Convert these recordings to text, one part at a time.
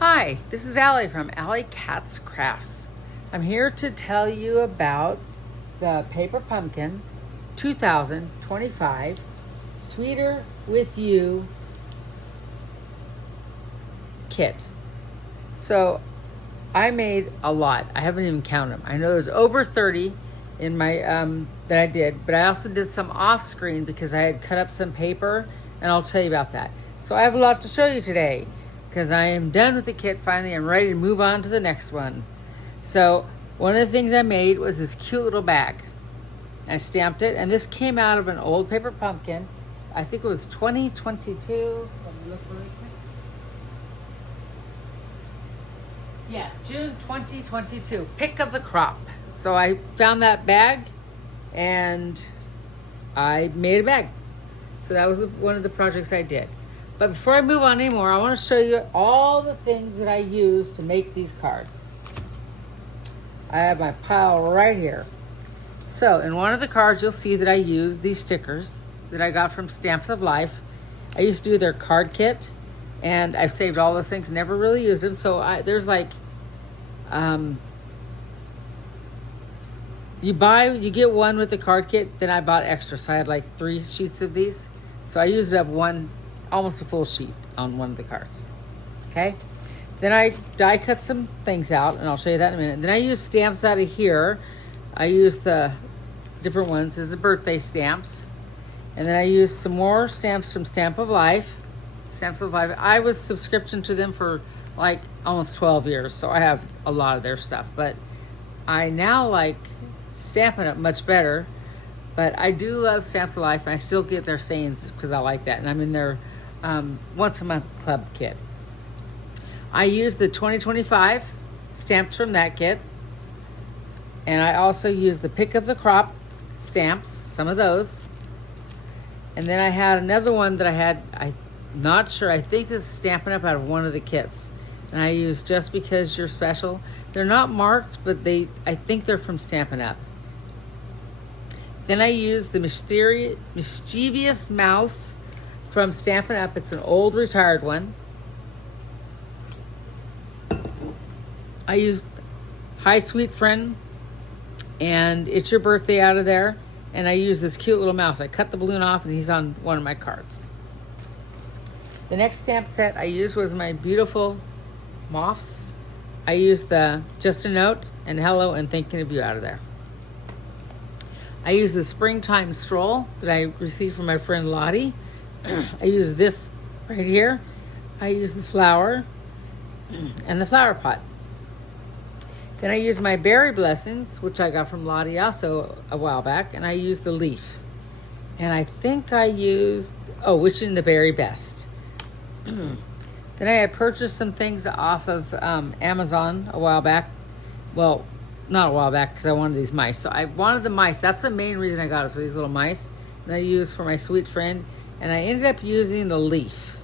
Hi, this is Allie from Allie Katz Crafts. I'm here to tell you about the Paper Pumpkin 2025 Sweeter With You kit. So I made a lot. I haven't even counted them. I know there's over 30 in my that I did, but I also did some off screen because I had cut up some paper, and I'll tell you about that. So I have a lot to show you today because I am done with the kit finally. I'm ready to move on to the next one. So one of the things I made was this cute little bag. I stamped it, and this came out of an old Paper Pumpkin. I think it was 2022. Let me look really quick. Yeah, June 2022, pick of the crop. So I found that bag and I made a bag. So that was one of the projects I did. But before I move on anymore, I want to show you all the things that I use to make these cards. I have my pile right here. So in one of the cards, you'll see that I use these stickers that I got from Stamps of Life. I used to do their card kit, and I've saved all those things, never really used them. So there's like, you get one with the card kit, then I bought extra. So I had like 3 sheets of these. So I used up almost a full sheet on one of the cards. Okay. Then I die cut some things out, and I'll show you that in a minute. Then I use stamps out of here. I use the different ones. There's the birthday stamps. And then I use some more stamps from Stamps of Life. I was subscription to them for like almost 12 years, so I have a lot of their stuff. But I now like Stampin' Up! Much better. But I do love Stamps of Life, and I still get their sayings because I like that. And I'm in their once a month club kit. I use the 2025 stamps from that kit. And I also use the pick of the crop stamps, some of those. And then I had another one that I'm not sure, I think this is Stampin' Up! Out of one of the kits. And I use Just Because You're Special. They're not marked, but I think they're from Stampin' Up! Then I use the Mischievous Mouse from Stampin' Up! It's an old retired one. I used Hi Sweet Friend and It's Your Birthday out of there. And I use this cute little mouse. I cut the balloon off, and he's on one of my cards. The next stamp set I used was my beautiful moths. I used the Just a Note and Hello and Thinking of You out of there. I used the Springtime Stroll that I received from my friend Lottie. I used this right here. I used the flower and the flower pot. Then I used my Berry Blessings, which I got from Lottie also a while back, and I used the leaf. And I think I used, Wishing the Berry Best. Then I had purchased some things off of Amazon a while back. Well, not a while back because I wanted these mice. So I wanted the mice. That's the main reason I got it, so these little mice that I used for my sweet friend. And I ended up using the leaf.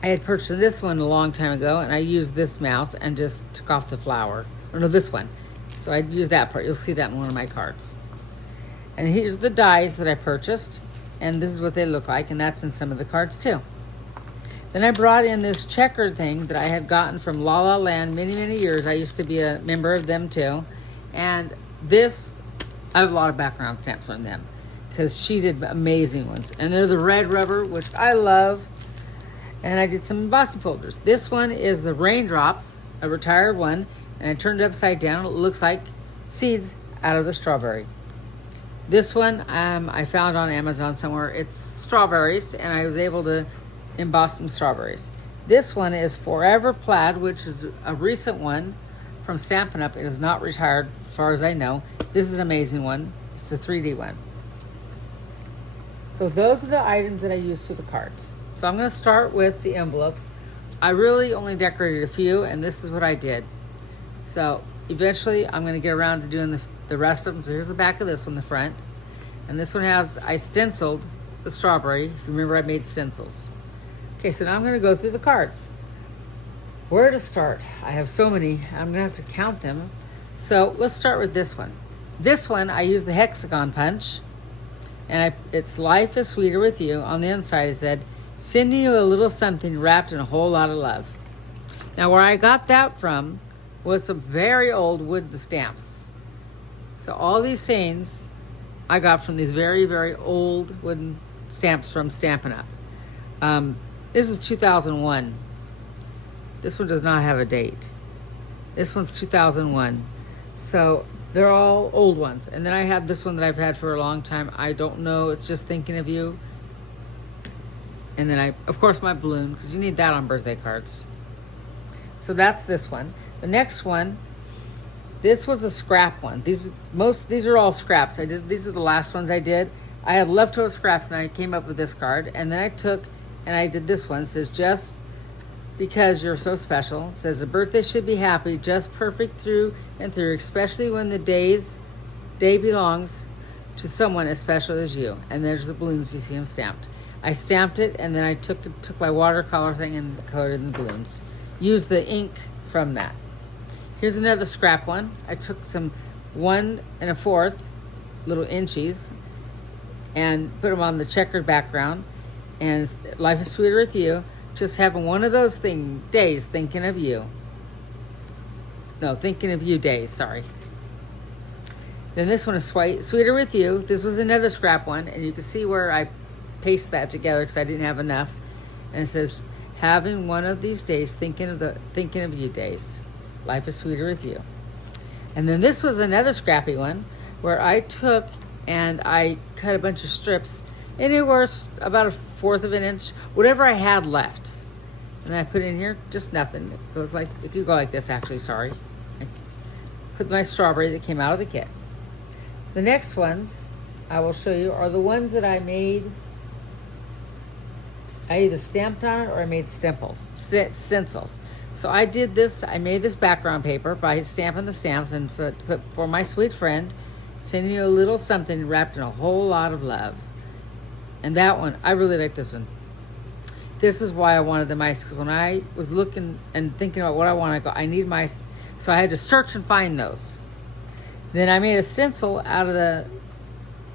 I had purchased this one a long time ago, and I used this mouse and just took off the flower. Or no, this one. So I used that part. You'll see that in one of my cards. And here's the dies that I purchased. And this is what they look like, and that's in some of the cards too. Then I brought in this checkered thing that I had gotten from La La Land many, many years. I used to be a member of them too. And this, I have a lot of background stamps on them because she did amazing ones. And they're the red rubber, which I love. And I did some embossing folders. This one is the Raindrops, a retired one. And I turned it upside down. It looks like seeds out of the strawberry. This one I found on Amazon somewhere. It's strawberries, and I was able to emboss some strawberries. This one is Forever Plaid, which is a recent one from Stampin' Up! It is not retired, as far as I know. This is an amazing one. It's a 3D one. So those are the items that I used for the cards. So I'm going to start with the envelopes. I really only decorated a few, and this is what I did. So eventually I'm going to get around to doing the rest of them. So here's the back of this one, the front. And this one I stenciled the strawberry. If you remember, I made stencils. Okay, so now I'm going to go through the cards. Where to start? I have so many. I'm going to have to count them. So let's start with this one. This one, I used the hexagon punch. And it's Life is Sweeter with You. On the inside, it said, Sending you a little something wrapped in a whole lot of love. Now, where I got that from was some very old wood stamps. So all these sayings I got from these very, very old wooden stamps from Stampin' Up. This is 2001. This one does not have a date. This one's 2001. So they're all old ones. And then I have this one that I've had for a long time. I don't know. It's just thinking of you. And then of course, my balloon, because you need that on birthday cards. So that's this one. The next one, this was a scrap one. These are all scraps. These are the last ones I did. I had leftover scraps and I came up with this card. And then I took and I did this one. It says, just because you're so special. It says, a birthday should be happy, just perfect through and through, especially when the day belongs to someone as special as you. And there's the balloons, you see them stamped. I stamped it and then I took my watercolor thing and colored in the balloons. Used the ink from that. Here's another scrap one. I took some 1 1/4 little inchies and put them on the checkered background. And Life is Sweeter with You. Just having one of those days thinking of you. No, thinking of you days, sorry. Then this one is Sweeter with You. This was another scrap one. And you can see where I paste that together because I didn't have enough. And it says, having one of these days, thinking of you days. Life is Sweeter with You. And then this was another scrappy one where I took and I cut a bunch of strips, and it was about 1/4 of an inch, whatever I had left. And I put in here just nothing. It could go like this actually, sorry. I put my strawberry that came out of the kit. The next ones I will show you are the ones that I made. I either stamped on it or I made stencils. So I did this, I made this background paper by stamping the stamps and put for my sweet friend, sending you a little something wrapped in a whole lot of love. And that one, I really like this one. This is why I wanted the mice, because when I was looking and thinking about what I want, I need mice. So I had to search and find those. Then I made a stencil out of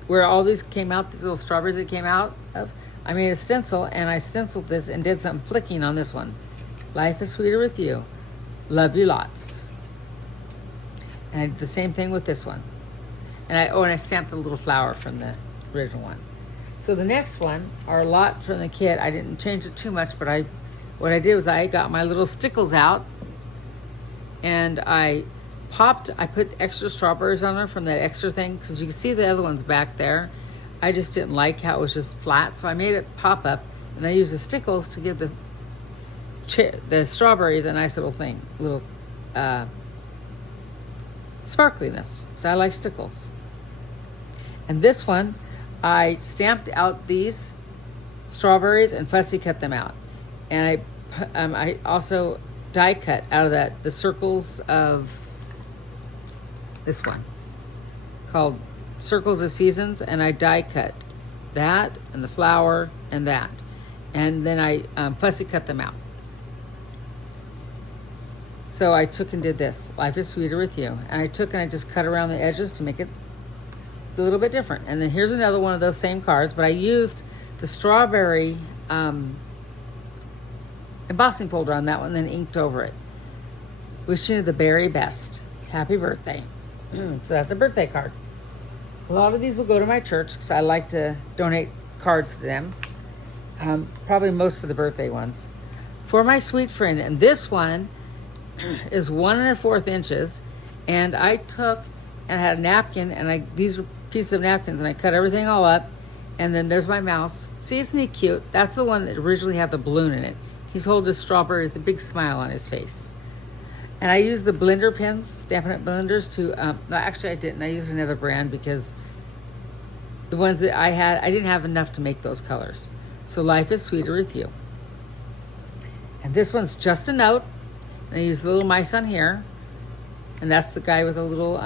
where all these came out, these little strawberries that came out of. I made a stencil and I stenciled this and did some flicking on this one. Life is Sweeter with You. Love you lots. And I did the same thing with this one. And I stamped the little flower from the original one. So the next one are a lot from the kit. I didn't change it too much, but what I did was I got my little stickles out and I put extra strawberries on there from that extra thing, because you can see the other ones back there. I just didn't like how it was just flat, so I made it pop up, and I used the stickles to give the strawberries a nice little sparkliness. So I like stickles. And this one, I stamped out these strawberries and fussy cut them out, and I also die cut out of the circles of this one called Circles of Seasons, and I die cut that and the flower and that, and then I fussy cut them out. So I took and did this, Life is Sweeter with You, and I took and I just cut around the edges to make it a little bit different. And then here's another one of those same cards, but I used the strawberry embossing folder on that one, then inked over it. Wishing you the very best. Happy birthday. So that's a birthday card. A lot of these will go to my church because I like to donate cards to them. Probably most of the birthday ones. For my sweet friend, and this one is 1 1/4 inches, and I took and I had a napkin, and these were pieces of napkins, and I cut everything all up, and then there's my mouse. See, isn't he cute? That's the one that originally had the balloon in it. He's holding a strawberry with a big smile on his face. And I used the blender pens, Stampin' Up! Blenders to, no, actually I didn't. I used another brand because the ones that I had, I didn't have enough to make those colors. So Life is Sweeter with You. And this one's just a note. And I used the little mice on here. And that's the guy with a little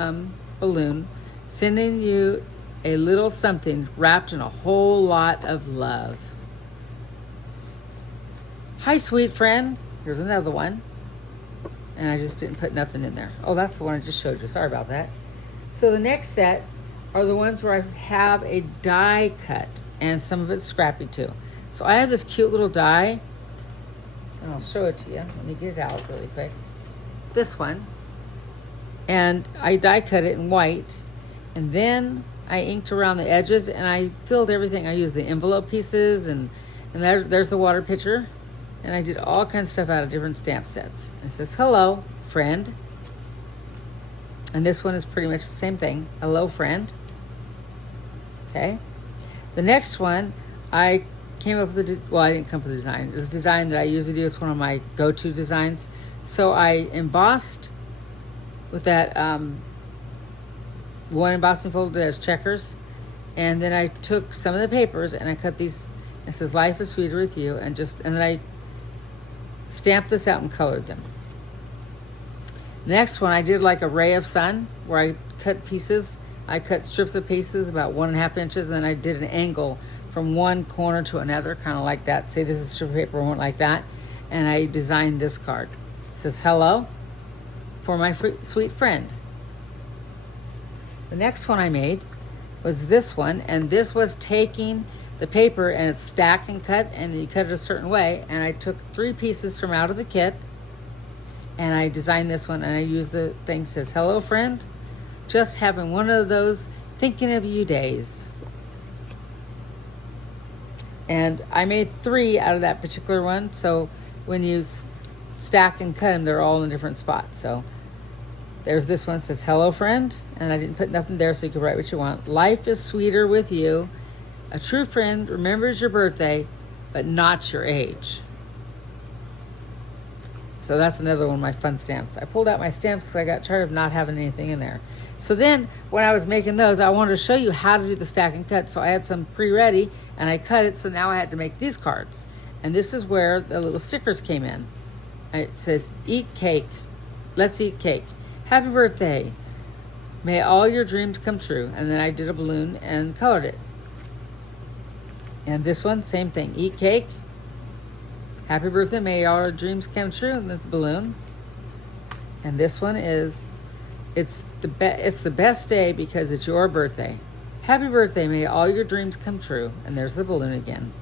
balloon. Sending you a little something wrapped in a whole lot of love. Hi, sweet friend. Here's another one. And I just didn't put nothing in there. Oh, that's the one I just showed you. Sorry about that. So the next set are the ones where I have a die cut, and some of it's scrappy too. So I have this cute little die, and I'll show it to you. Let me get it out really quick. This one. And I die cut it in white, and then I inked around the edges, and I filled everything. I used the envelope pieces, and there's the water pitcher, and I did all kinds of stuff out of different stamp sets. It says, hello, friend. And this one is pretty much the same thing. Hello, friend. Okay. The next one, I came up with I didn't come up with the design. It's a design that I usually do. It's one of my go-to designs. So I embossed with that one embossing folder that has checkers. And then I took some of the papers and I cut these. It says, life is sweeter with you. And then I stamped this out and colored them. Next one, I did like a ray of sun where I cut pieces. I cut strips of pieces about 1.5 inches, and then I did an angle from one corner to another, kind of like that. Say this is a strip of paper, one like that. And I designed this card. It says, hello, for my sweet friend. The next one I made was this one, and this was taking the paper and it's stacked and cut, and you cut it a certain way. And I took 3 pieces from out of the kit, and I designed this one, and I used the thing that says, hello, friend. Just having one of those thinking of you days. And I made 3 out of that particular one. So when you stack and cut them, they're all in different spots. So there's this one that says, hello, friend. And I didn't put nothing there so you could write what you want. Life is sweeter with you. A true friend remembers your birthday, but not your age. So that's another one of my fun stamps. I pulled out my stamps because I got tired of not having anything in there. So then when I was making those, I wanted to show you how to do the stack and cut. So I had some pre-ready and I cut it. So now I had to make these cards. And this is where the little stickers came in. It says, eat cake. Let's eat cake. Happy birthday. May all your dreams come true. And then I did a balloon and colored it. And this one, same thing. Eat cake. Happy birthday. May all your dreams come true. And that's a balloon. And this one is, it's the best day because it's your birthday. Happy birthday. May all your dreams come true. And there's the balloon again.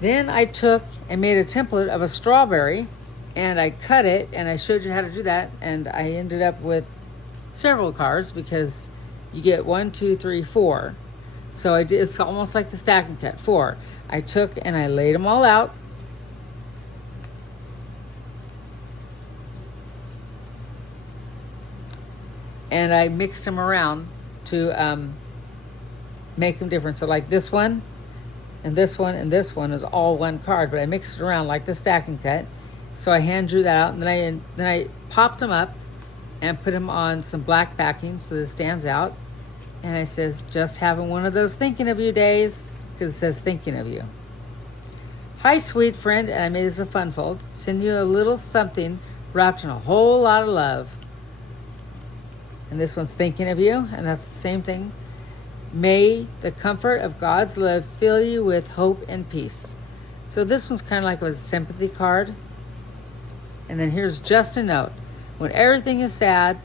Then I took and made a template of a strawberry, and I cut it, and I showed you how to do that. And I ended up with several cards because you get 1, 2, 3, 4. So I did. It's almost like the stack and cut. 4. I took and I laid them all out. And I mixed them around to make them different. So like this one, and this one, and this one is all one card, but I mixed it around like the stack and cut. So I hand drew that out, and then I popped them up and put them on some black backing so that it stands out. And I says, just having one of those thinking of you days, because it says thinking of you. Hi, sweet friend, and I made this a fun fold. Send you a little something wrapped in a whole lot of love. And this one's thinking of you, and that's the same thing. May the comfort of God's love fill you with hope and peace. So this one's kind of like a sympathy card. And then here's just a note. When everything is said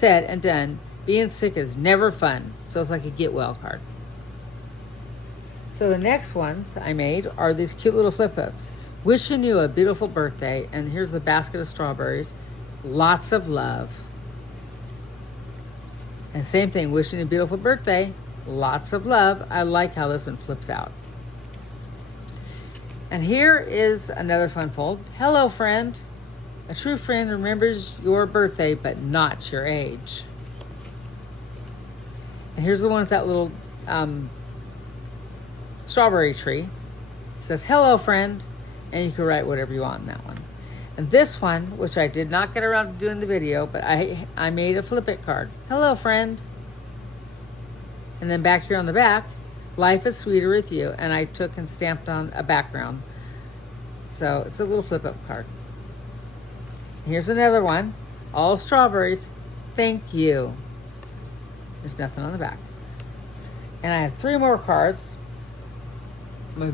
and done, being sick is never fun. So it's like a get well card. So the next ones I made are these cute little flip-ups. Wishing you a beautiful birthday. And here's the basket of strawberries. Lots of love. And same thing, wishing you a beautiful birthday. Lots of love. I like how this one flips out. And here is another fun fold. Hello, friend. A true friend remembers your birthday, but not your age. And here's the one with that little strawberry tree. It says, hello, friend. And you can write whatever you want in that one. And this one, which I did not get around to doing the video, but I made a flip it card. Hello, friend. And then back here on the back, life is sweeter with you. And I took and stamped on a background. So it's a little flip up card. Here's another one. All strawberries. Thank you. There's nothing on the back. And I have 3 more cards. I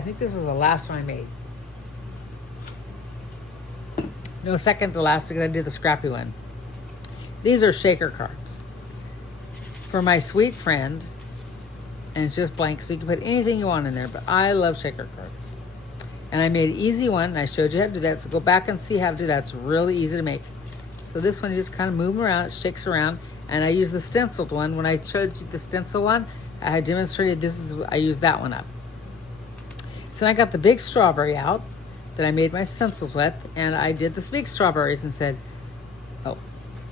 think this was the last one I made. No, second to last because I did the scrappy one. These are shaker cards. For my sweet friend, And it's just blank, so you can put anything you want in there, but I love shaker cards. And I made an easy one, and I showed you how to do that, so go back and see how to do that. It's really easy to make. So this one, you just kind of move them around, it shakes around, and I use the stenciled one. When I showed you the stencil one, I demonstrated I used that one up. So I got the big strawberry out that I made my stencils with, and I did the big strawberries and said, oh,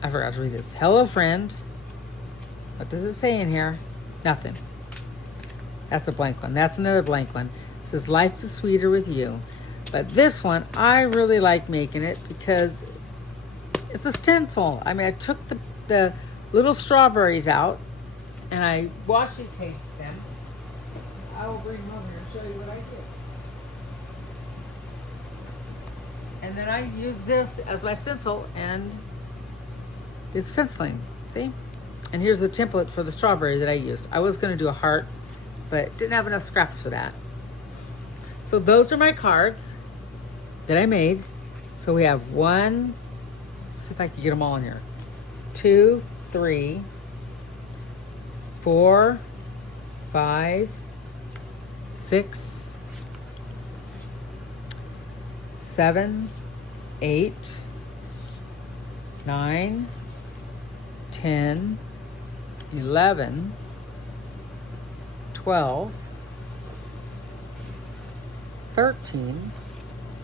I forgot to read this. Hello, friend. What does it say in here? Nothing. That's a blank one. That's another blank one. It says, life is sweeter with you. But this one, I really like making it because it's a stencil. I mean, I took the little strawberries out and I washi taped them. I will bring them over here and show you what I did. And then I used this as my stencil and did stenciling. See? And here's the template for the strawberry that I used. I was going to do a heart, but didn't have enough scraps for that. So those are my cards that I made. So we have 1, let's see if I can get them all in here. 2, 3, 4, 5, 6, 7, 8, 9, 10, 11, 12, 13,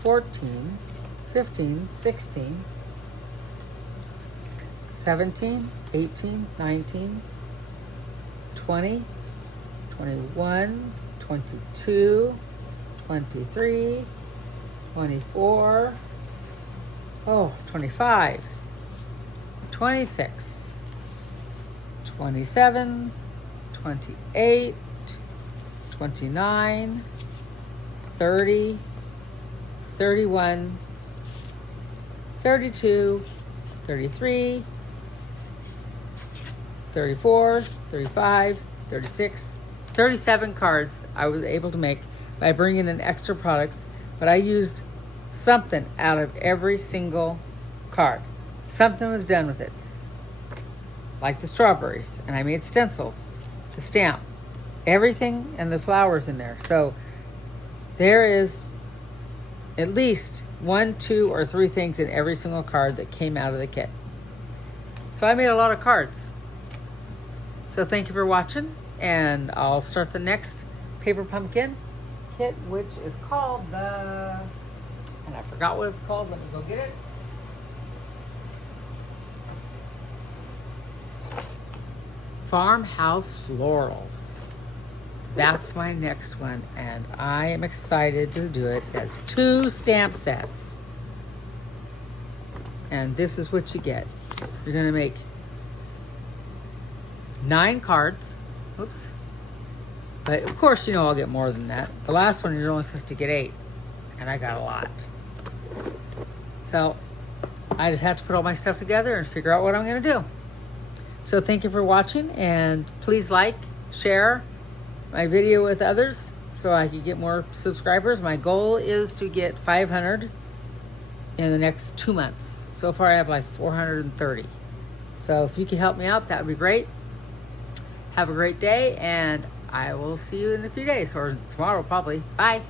14, 15, 16, 17, 18, 19, 20, 21, 22, 23, 24, 25, 26, 27, 28, 29, 30, 31, 32, 33, 34, 35, 36, 37 cards I was able to make by bringing in extra products, but I used something out of every single card. Something was done with it. Like the strawberries, and I made stencils to stamp everything and the flowers in there. So there is at least 1, 2, or 3 things in every single card that came out of the kit. So I made a lot of cards. So thank you for watching, and I'll start the next paper pumpkin kit, which is called and I forgot what it's called. Let me go get it. Farmhouse Florals. That's my next one, and I am excited to do it. That's 2 stamp sets. And this is what you get. You're gonna make 9 cards. Oops. But of course, you know I'll get more than that. The last one, you're only supposed to get 8, and I got a lot. So I just have to put all my stuff together and figure out what I'm gonna do. So thank you for watching, and please like, share my video with others so I can get more subscribers. My goal is to get 500 in the next 2 months. So far I have like 430. So if you can help me out, that would be great. Have a great day, and I will see you in a few days, or tomorrow probably. Bye.